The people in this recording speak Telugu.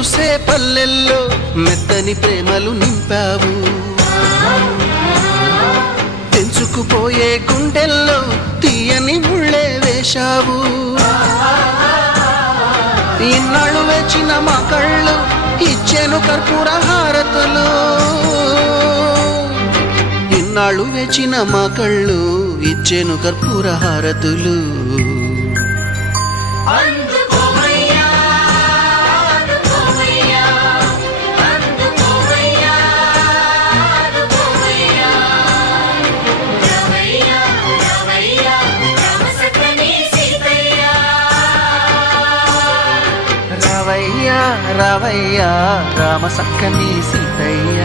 చూసే పల్లెల్లో మెత్తని ప్రేమలు నింపావు తెంచుకుపోయే గుండెల్లో తీయని ముళ్ళే వేశావు ఇన్నాళ్ళు వేచిన మా కళ్ళు ఇచ్చేను కర్పూర హారతులు ఇన్నాళ్ళు వేచిన మా కళ్ళు ఇచ్చేను కర్పూర హారతులు రావయ్యా రావయ్యా రామ సక్కని సీతయ్య